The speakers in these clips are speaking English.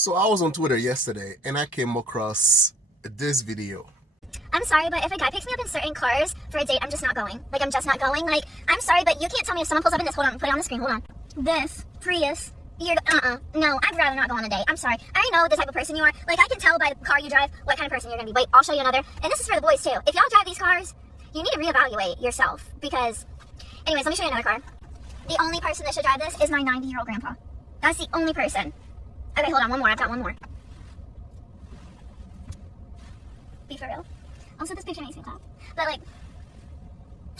So I was on Twitter yesterday and I came across this video. I'm sorry, but if a guy picks me up in certain cars for a date, I'm just not going. Like, I'm just not going. Like, I'm sorry, but you can't tell me if someone pulls up in this. Hold on, put it on the screen. Hold on. This Prius. No, I'd rather not go on a date. I'm sorry. I already know the type of person you are. Like, I can tell by the car you drive what kind of person you're gonna be. Wait, I'll show you another. And this is for the boys too. If y'all drive these cars, you need to reevaluate yourself because, anyways, let me show you another car. The only person that should drive this is my 90-year-old grandpa. That's the only person. Okay, hold on, one more. I've got one more. Be for real. Also, this picture makes me laugh. But like,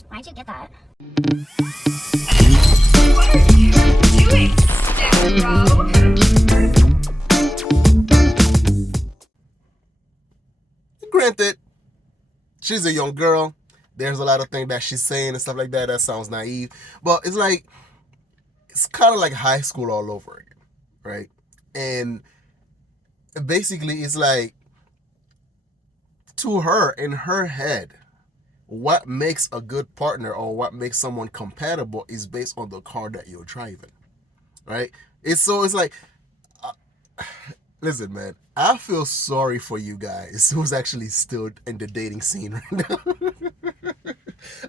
why'd you get that? What are you doing, bro? Granted, she's a young girl. There's a lot of things that she's saying and stuff like that. That sounds naive. But it's like, it's kind of like high school all over again, right? And basically, it's like, to her, in her head, what makes a good partner or what makes someone compatible is based on the car that you're driving, right? It's like, listen, man, I feel sorry for you guys who's actually still in the dating scene right now.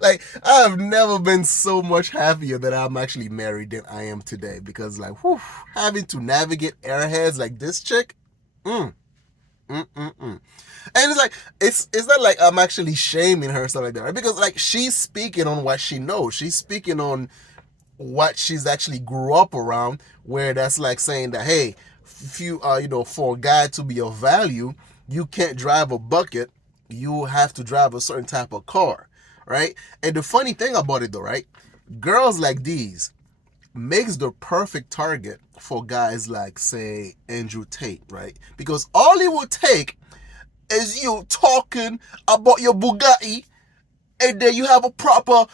Like, I've never been so much happier that I'm actually married than I am today, because like, having to navigate airheads like this chick, and it's like, it's not like I'm actually shaming her or stuff like that, right? Because like, she's speaking on what she knows. She's speaking on what she's actually grew up around, where that's like saying that, hey, if you for a guy to be of value, you can't drive a bucket. You have to drive a certain type of car, right? And the funny thing about it though, right? Girls like these makes the perfect target for guys like, say, Andrew Tate, right? Because all it would take is you talking about your Bugatti, and then you have a proper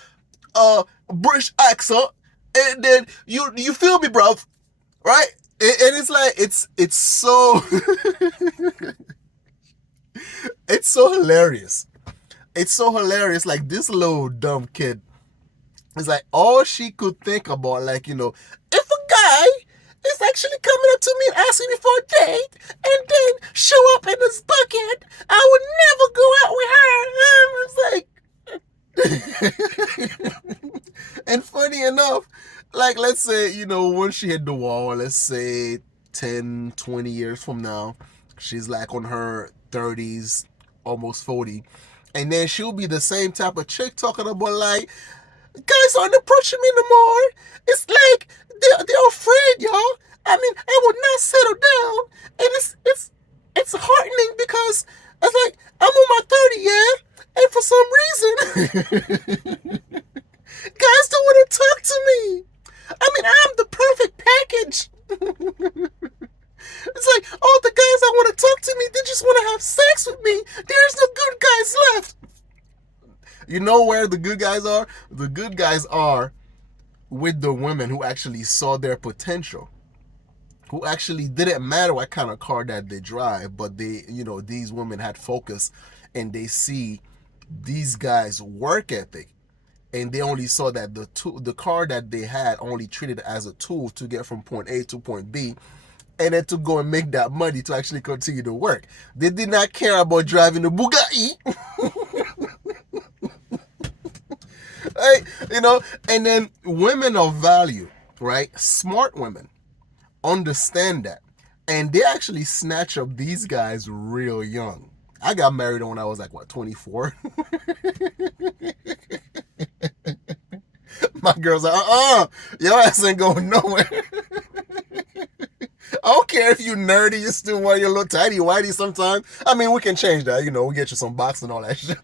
British accent, and then you feel me, bruv, right? And it's like, it's so it's so hilarious. It's so hilarious. Like, this little dumb kid, it's like, all she could think about, like, if a guy is actually coming up to me and asking me for a date and then show up in this bucket, I would never go out with her. And it's like, and funny enough, like, let's say, once she hit the wall, let's say 10, 20 years from now, she's like on her 30s, almost 40. And then she'll be the same type of chick talking about, like, guys aren't approaching me no more. It's like they're afraid, y'all. I mean, I would not settle down, and it's heartening because it's like, I'm on my 30, yeah, and for some reason, guys don't want to talk to me. I mean, I'm the perfect package. It's like, all the guys that want to talk to me, they just want to have sex with me. There's no good guys left. You know where the good guys are? The good guys are with the women who actually saw their potential, who actually didn't matter what kind of car that they drive, but they, these women had focus, and they see these guys' work ethic, and they only saw that the car that they had only treated as a tool to get from point A to point B, and then to go and make that money to actually continue to work. They did not care about driving a Bugatti. Right? And then women of value, right? Smart women understand that, and they actually snatch up these guys real young. I got married when I was like, what, 24? My girl's like, your ass ain't going nowhere. I don't care if you nerdy, you still wear your little tidy whitey sometimes. I mean, we can change that, we get you some box and all that shit.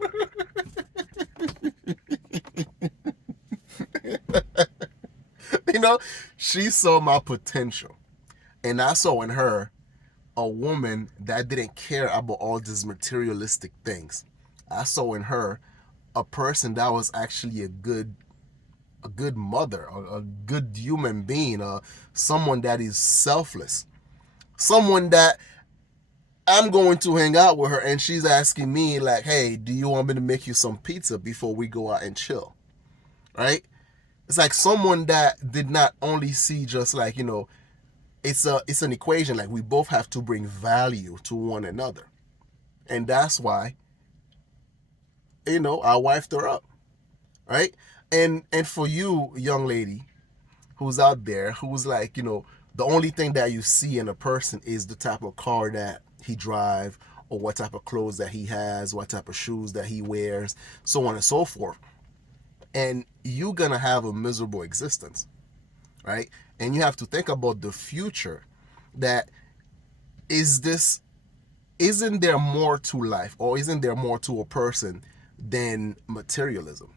She saw my potential, and I saw in her a woman that didn't care about all these materialistic things. I saw in her a person that was actually a good mother, a good human being, someone that is selfless, someone that I'm going to hang out with her, and she's asking me like, hey, do you want me to make you some pizza before we go out and chill, right? It's like someone that did not only see just like, it's an equation. Like we both have to bring value to one another, and that's why I wifed her up, right? And for you, young lady, who's out there, who's like, the only thing that you see in a person is the type of car that he drives, or what type of clothes that he has, what type of shoes that he wears, so on and so forth. And you're gonna have a miserable existence, right? And you have to think about the future. That isn't there more to life, or isn't there more to a person than materialism,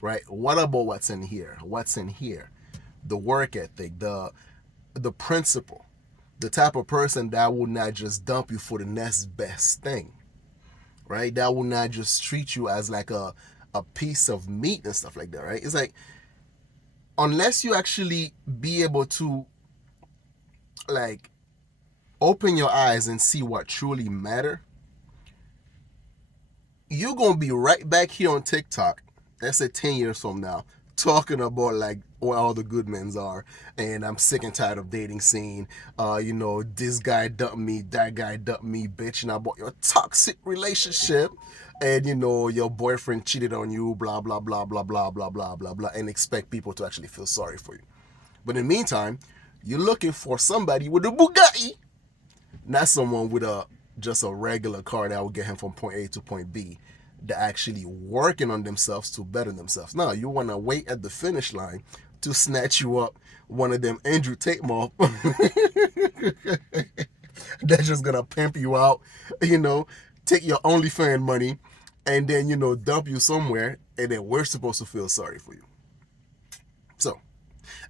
right? What about what's in here? What's in here? The work ethic, the principle, the type of person that will not just dump you for the next best thing, right? That will not just treat you as like a piece of meat and stuff like that, right? It's like, unless you actually be able to like open your eyes and see what truly matter, you're gonna be right back here on TikTok, let's say 10 years from now, talking about like what all the good men's are, and I'm sick and tired of dating scene. This guy dumped me, that guy dumped me, bitching about your toxic relationship, and your boyfriend cheated on you, blah blah blah blah blah blah blah blah blah, and expect people to actually feel sorry for you. But in the meantime, you're looking for somebody with a Bugatti, not someone with just a regular car that will get him from point A to point B, that actually working on themselves to better themselves. No, you want to wait at the finish line to snatch you up one of them Andrew Tate moth that's just gonna pimp you out, take your OnlyFans money, and then dump you somewhere, and then we're supposed to feel sorry for you. So,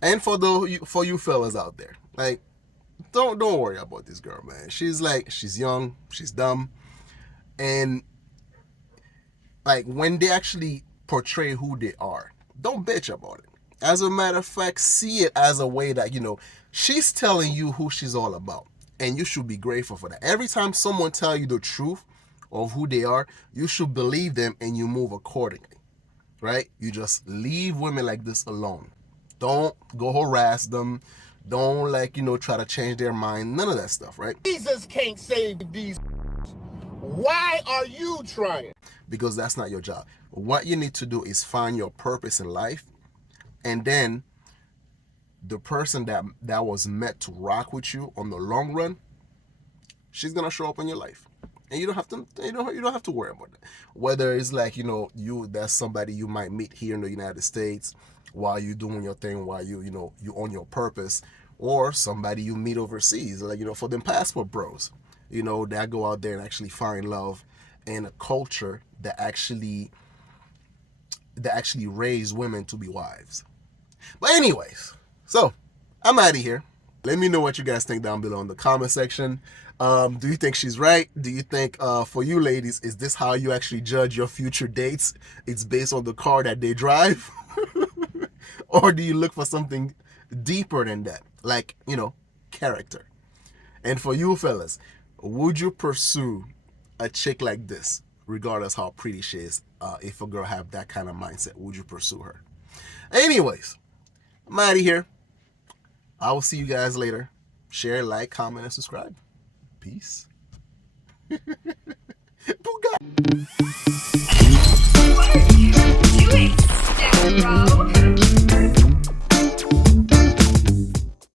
and for you fellas out there, like, don't worry about this girl, man. She's young, she's dumb, and like when they actually portray who they are, don't bitch about it. As a matter of fact, see it as a way that she's telling you who she's all about, and you should be grateful for that. Every time someone tell you the truth of who they are, you should believe them and you move accordingly, right? You just leave women like this alone. Don't go harass them. Don't try to change their mind. None of that stuff, right? Jesus can't save these. Why are you trying? Because that's not your job. What you need to do is find your purpose in life, and then the person that was meant to rock with you on the long run, she's gonna show up in your life, and you don't have to worry about that. Whether it's like that's somebody you might meet here in the United States while you're doing your thing, while you on your purpose, or somebody you meet overseas, like for them passport bros, that go out there and actually find love in a culture that actually raise women to be wives. But anyways, so I'm out of here. Let me know what you guys think down below in the comment section. Do you think she's right? Do you think, for you ladies, is this how you actually judge your future dates? It's based on the car that they drive? Or do you look for something deeper than that? Like, character. And for you fellas, would you pursue a chick like this, regardless how pretty she is? If a girl have that kind of mindset, would you pursue her? Anyways, I'm out of here. I will see you guys later. Share, like, comment, and subscribe. Peace. Bugatti.